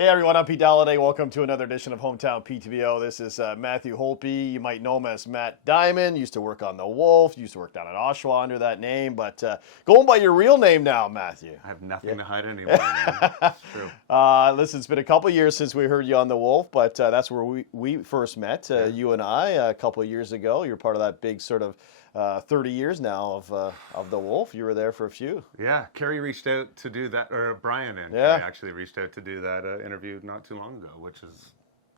Hey everyone, I'm Pete Dalliday. Welcome to another edition of Hometown PTBO. This is Matthew Holtby. You might know him as Matt Diamond. Used to work on The Wolf. Used to work down in Oshawa under that name. But going by your real name now, Matthew. I have nothing to hide anymore, man. It's true. Listen, it's been a couple years since we heard you on The Wolf, but that's where we first met, you and I, a couple of years ago. You're part of that big sort of 30 years now of The Wolf. You were there for a few. Yeah, Kerry reached out to do that, or Brian and Kerry actually reached out to do that interview not too long ago,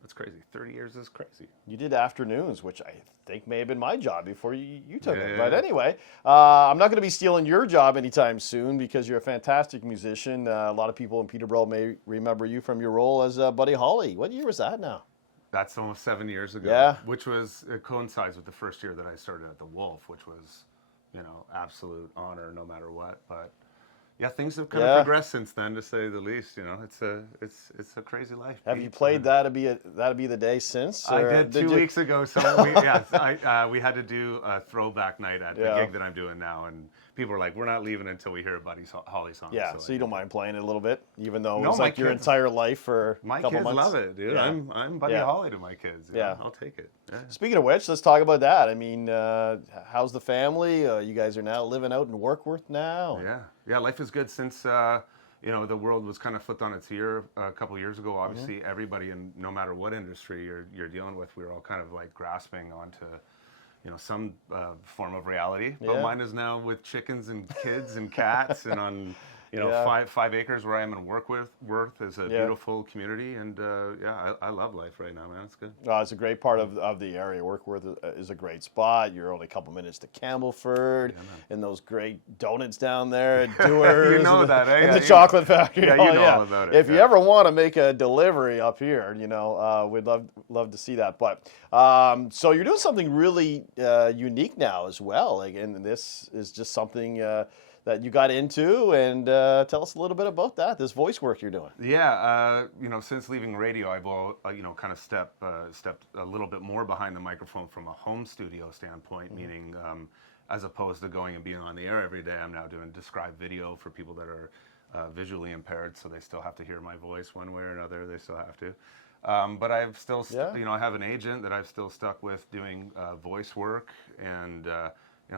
it's crazy. 30 years is crazy. You did afternoons, which I think may have been my job before you took it. But anyway, I'm not going to be stealing your job anytime soon because you're a fantastic musician. A lot of people in Peterborough may remember you from your role as Buddy Holly. What year was that now? That's almost 7 years ago. Yeah. Which it coincides with the first year that I started at The Wolf, which was, absolute honor no matter what. But yeah, things have kind of progressed since then, to say the least. It's a crazy life. Have you played That'd Be the Day since? I did 2 weeks ago. So we had to do a throwback night at the gig that I'm doing now, and people were like, "We're not leaving until we hear a Buddy Holly song." Yeah, so you don't mind playing it a little bit, even though it's like your entire life for a couple months? My kids love it, dude. Yeah. I'm Buddy Holly to my kids. Yeah, I'll take it. Yeah. Speaking of which, let's talk about that. I mean, how's the family? You guys are now living out in Warkworth now. Yeah, life is good since the world was kind of flipped on its ear a couple years ago. Obviously, everybody, in no matter what industry you're dealing with, we were all kind of like grasping onto some form of reality. But mine is now with chickens and kids and cats and on 5 acres where I am in Warkworth is a beautiful community, and I love life right now, man. It's good. It's a great part of the area. Warkworth is a great spot. You're only a couple minutes to Campbellford, and those great donuts down there at Doers. You know and that, eh? And the chocolate factory. Yeah, you know all about it. If you ever want to make a delivery up here, we'd love to see that. But so you're doing something really unique now as well. And this is just something that you got into, and tell us a little bit about that, this voice work you're doing. Yeah, since leaving radio, I've kind of stepped a little bit more behind the microphone from a home studio standpoint, meaning as opposed to going and being on the air every day, I'm now doing described video for people that are visually impaired, so they still have to hear my voice one way or another. They still have to. But I've still, I have an agent that I've still stuck with doing voice work, and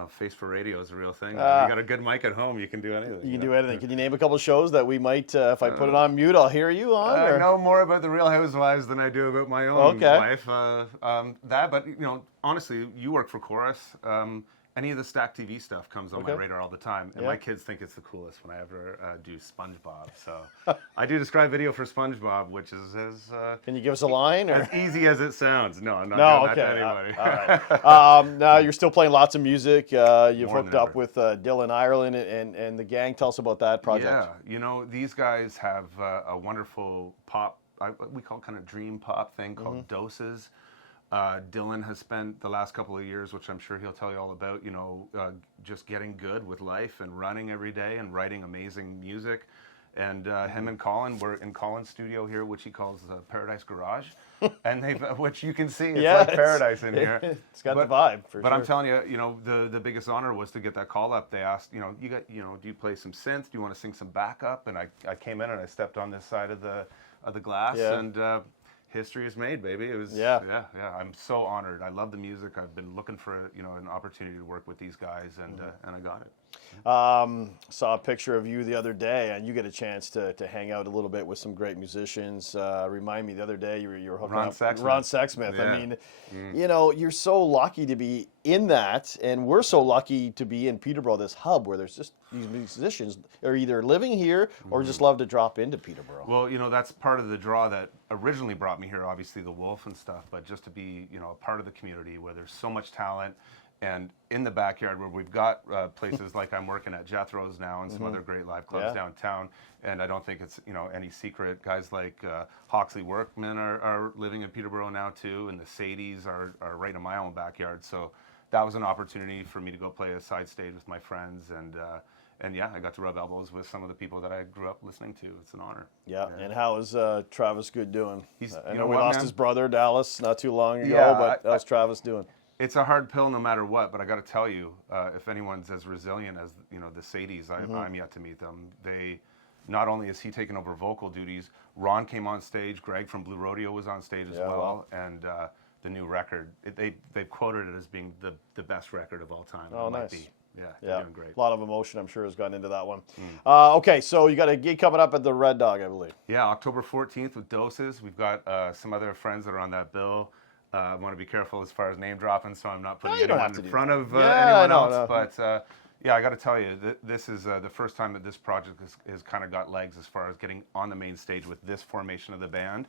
face for radio is a real thing. You got a good mic at home, you can do anything. You can do anything. Can you name a couple of shows that we might, if I put it on mute, I'll hear you on? I know more about the Real Housewives than I do about my own life. But honestly, you work for Chorus. Any of the Stack TV stuff comes on my radar all the time, and my kids think it's the coolest when I ever do SpongeBob. So I do describe video for SpongeBob, which is as can you give us a line, or? As easy as it sounds. No, I'm not doing that to anybody. All right. Now you're still playing lots of music. You've hooked up with Dylan Ireland and the gang. Tell us about that project. Yeah, these guys have a wonderful pop, we call kind of dream pop thing called Doses. Dylan has spent the last couple of years, which I'm sure he'll tell you all about, just getting good with life and running every day and writing amazing music. And him and Colin, we're in Colin's studio here, which he calls the Paradise Garage, and which you can see, it's like paradise in here. It's got the vibe, for sure. But I'm telling you, the biggest honor was to get that call up. They asked, do you play some synth? Do you want to sing some backup? And I came in and I stepped on this side of the glass, and history is made, baby. It was I'm so honored. I love the music. I've been looking for an opportunity to work with these guys, and I got it. Saw a picture of you the other day, and you get a chance to hang out a little bit with some great musicians. Remind me, the other day you were hooking up with Ron Sexsmith. Yeah. I mean, you're so lucky to be in that, and we're so lucky to be in Peterborough, this hub where there's just these musicians are either living here or just love to drop into Peterborough. Well, that's part of the draw that originally brought me here, obviously the Wolf and stuff, but just to be, a part of the community where there's so much talent. And in the backyard where we've got places like I'm working at Jethro's now and some other great live clubs downtown. And I don't think it's, any secret. Guys like Hawksley Workman are living in Peterborough now too. And the Sadies are right in my own backyard. So that was an opportunity for me to go play a side stage with my friends. And I got to rub elbows with some of the people that I grew up listening to. It's an honor. Yeah. And how is Travis Good doing? I know we what, lost man? his brother, Dallas, not too long ago, but how's Travis doing? It's a hard pill no matter what, but I got to tell you, if anyone's as resilient as the Sadies, I'm yet to meet them. They not only is he taking over vocal duties, Ron came on stage, Greg from Blue Rodeo was on stage as well, and the new record, they've quoted it as being the best record of all time. Oh, nice. Yeah, they're doing great. A lot of emotion, I'm sure, has gone into that one. Okay, so you got a gig coming up at the Red Dog, I believe. Yeah, October 14th with Doses. We've got some other friends that are on that bill. I want to be careful as far as name dropping, so I'm not putting anyone in front of anyone else. But yeah, I got to tell you, this is the first time that this project has kind of got legs as far as getting on the main stage with this formation of the band,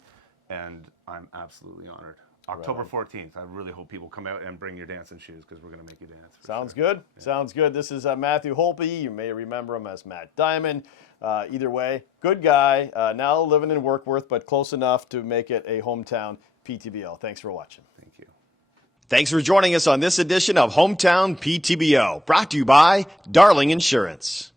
and I'm absolutely honored. October 14th. I really hope people come out and bring your dancing shoes because we're going to make you dance. Sounds good. Yeah. Sounds good. This is Matthew Holtby. You may remember him as Matt Diamond. Either way, good guy. Now living in Workworth, but close enough to make it a hometown PTBO. Thanks for watching. Thank you. Thanks for joining us on this edition of Hometown PTBO, brought to you by Darling Insurance.